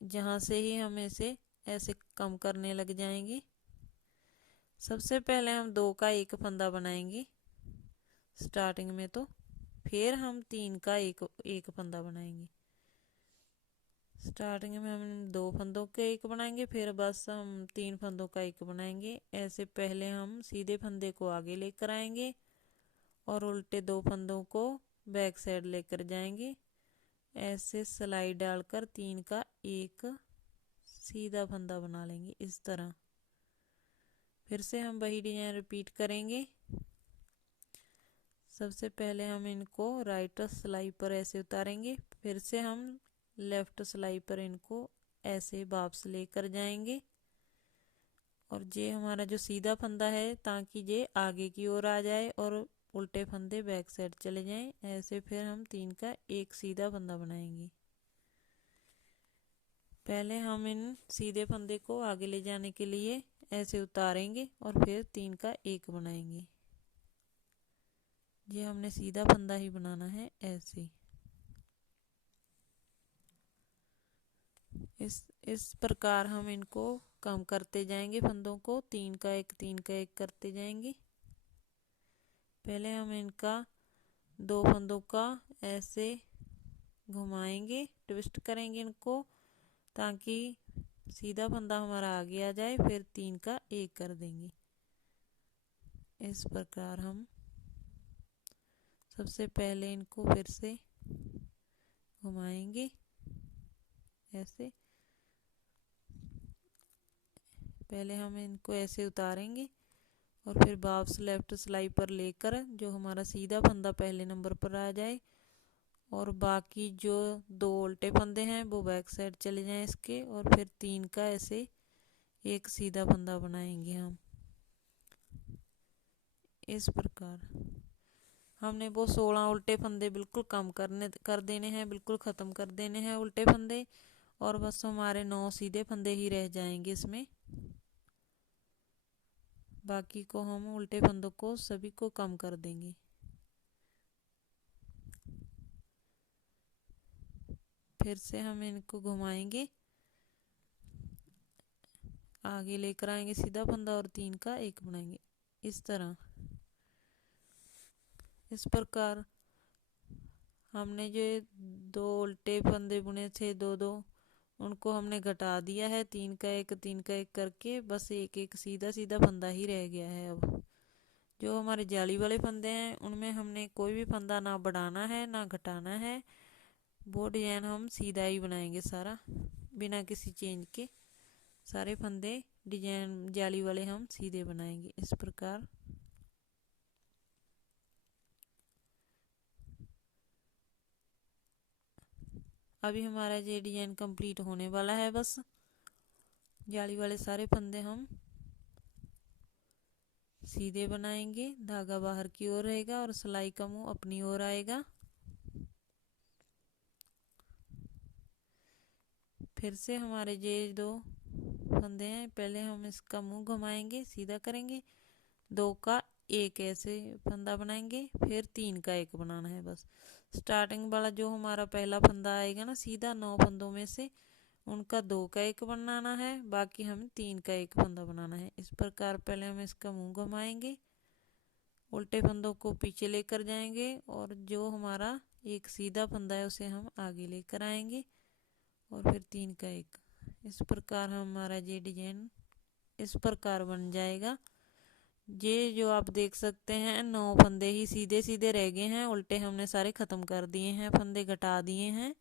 जहाँ से ही हम इसे ऐसे कम करने लग जाएंगे। सबसे पहले हम 2 का एक फंदा बनाएंगे स्टार्टिंग में, तो फिर हम 3 का एक फंदा बनाएंगे। स्टार्टिंग में हम 2 फंदों के एक बनाएंगे, फिर बस हम 3 फंदों का एक बनाएंगे। ऐसे पहले हम सीधे फंदे को आगे लेकर आएंगे और उल्टे 2 फंदों को बैक साइड लेकर जाएंगे। ऐसे सिलाई डालकर 3 का एक सीधा फंदा बना लेंगे इस तरह। फिर से हम वही डिजाइन रिपीट करेंगे। सबसे पहले हम इनको राइट सिलाई पर ऐसे उतारेंगे, फिर से हम लेफ्ट सिलाई पर इनको ऐसे वापस लेकर जाएंगे और ये हमारा जो सीधा फंदा है ताकि ये आगे की ओर आ जाए और उल्टे फंदे बैक साइड चले जाएं। ऐसे फिर हम 3 का एक सीधा फंदा बनाएंगे। पहले हम इन सीधे फंदे को आगे ले जाने के लिए ऐसे उतारेंगे और फिर 3 का एक बनाएंगे। ये हमने सीधा फंदा ही बनाना है ऐसे। इस प्रकार हम इनको कम करते जाएंगे, फंदों को 3 का एक करते जाएंगे। पहले हम इनका 2 फंदों का ऐसे घुमाएंगे, ट्विस्ट करेंगे इनको ताकि सीधा फंदा हमारा आगे आ जाए, फिर 3 का एक कर देंगे। इस प्रकार हम सबसे पहले इनको फिर से घुमाएंगे ऐसे। पहले हम इनको ऐसे उतारेंगे और फिर वापस लेफ्ट सिलाई पर लेकर जो हमारा सीधा फंदा पहले नंबर पर आ जाए और बाकी जो 2 उल्टे फंदे हैं वो बैक साइड चले जाएं इसके, और फिर 3 का ऐसे एक सीधा फंदा बनाएंगे हम। इस प्रकार हमने वो 16 उल्टे फंदे बिल्कुल कम कर देने हैं, बिल्कुल ख़त्म कर देने हैं उल्टे फंदे, और बस हमारे 9 सीधे फंदे ही रह जाएंगे इसमें। बाकी को हम उल्टे फंदों को सभी को कम कर देंगे। फिर से हम इनको घुमाएंगे, आगे लेकर आएंगे सीधा फंदा और 3 का एक बनाएंगे इस तरह। इस प्रकार हमने जो 2 उल्टे फंदे बुने थे 2-2, उनको हमने घटा दिया है 3 का एक करके, बस एक सीधा सीधा फंदा ही रह गया है। अब जो हमारे जाली वाले फंदे हैं उनमें हमने कोई भी फंदा ना बढ़ाना है ना घटाना है, वो डिजाइन हम सीधा ही बनाएंगे सारा बिना किसी चेंज के। सारे फंदे डिजाइन जाली वाले हम सीधे बनाएंगे इस प्रकार। अभी हमारा ये डिजाइन कंप्लीट होने वाला है। बस जाली वाले सारे फंदे हम सीधे बनाएंगे, धागा बाहर की ओर रहेगा और सिलाई का मुंह अपनी ओर आएगा। फिर से हमारे ये 2 फंदे हैं, पहले हम इसका मुंह घुमाएंगे, सीधा करेंगे, 2 का एक ऐसे फंदा बनाएंगे, फिर 3 का एक बनाना है। बस स्टार्टिंग वाला जो हमारा पहला फंदा आएगा ना सीधा 9 फंदों में से, उनका 2 का एक बनाना है, बाकी हमें 3 का एक फंदा बनाना है। इस प्रकार पहले हम इसका मुंह घुमाएंगे, उल्टे फंदों को पीछे लेकर जाएंगे और जो हमारा एक सीधा फंदा है उसे हम आगे लेकर आएंगे और फिर 3 का एक। इस प्रकार हमारा ये डिजाइन इस प्रकार बन जाएगा। ये जो आप देख सकते हैं 9 फंदे ही सीधे सीधे रह गए हैं, उल्टे हमने सारे खत्म कर दिए हैं, फंदे घटा दिए हैं।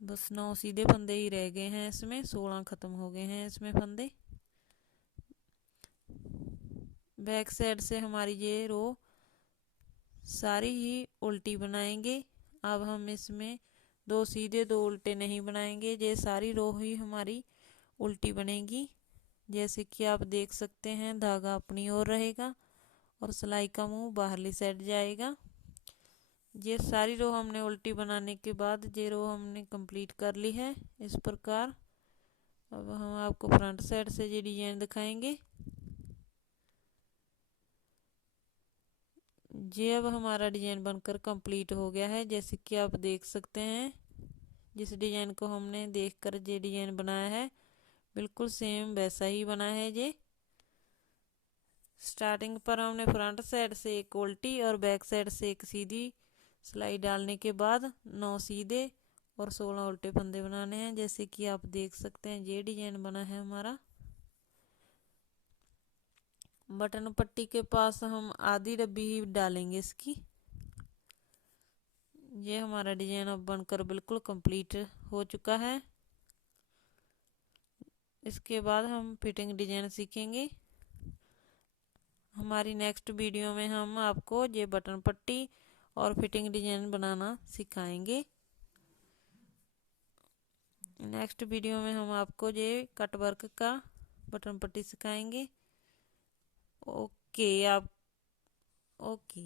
बस 9 सीधे फंदे ही रह गए हैं, इसमें 16 खत्म हो गए हैं इसमें फंदे। बैक साइड से हमारी ये रो सारी ही उल्टी बनाएंगे। अब हम इसमें 2 सीधे 2 उल्टे नहीं बनाएंगे, ये सारी रो ही हमारी उल्टी बनेगी। जैसे कि आप देख सकते हैं धागा अपनी ओर रहेगा और सिलाई का मुंह बाहरली साइड जाएगा। ये सारी रो हमने उल्टी बनाने के बाद ये रो हमने कंप्लीट कर ली है इस प्रकार। अब हम आपको फ्रंट साइड से ये डिजाइन दिखाएंगे। ये अब हमारा डिजाइन बनकर कंप्लीट हो गया है, जैसे कि आप देख सकते हैं। जिस डिजाइन को हमने देखकर ये डिजाइन बनाया है बिल्कुल सेम वैसा ही बना है। ये स्टार्टिंग पर हमने फ्रंट साइड से एक उल्टी और बैक साइड से एक सीधी सिलाई डालने के बाद 9 सीधे और 16 उल्टे फंदे बनाने हैं, जैसे कि आप देख सकते हैं ये डिजाइन बना है हमारा। बटन पट्टी के पास हम आधी डब्बी ही डालेंगे इसकी। ये हमारा डिजाइन अब बनकर बिल्कुल कंप्लीट हो चुका है। इसके बाद हम फिटिंग डिजाइन सीखेंगे। हमारी नेक्स्ट वीडियो में हम आपको ये बटन पट्टी और फिटिंग डिजाइन बनाना सिखाएंगे। नेक्स्ट वीडियो में हम आपको ये कट वर्क का बटन पट्टी सिखाएंगे। ओके।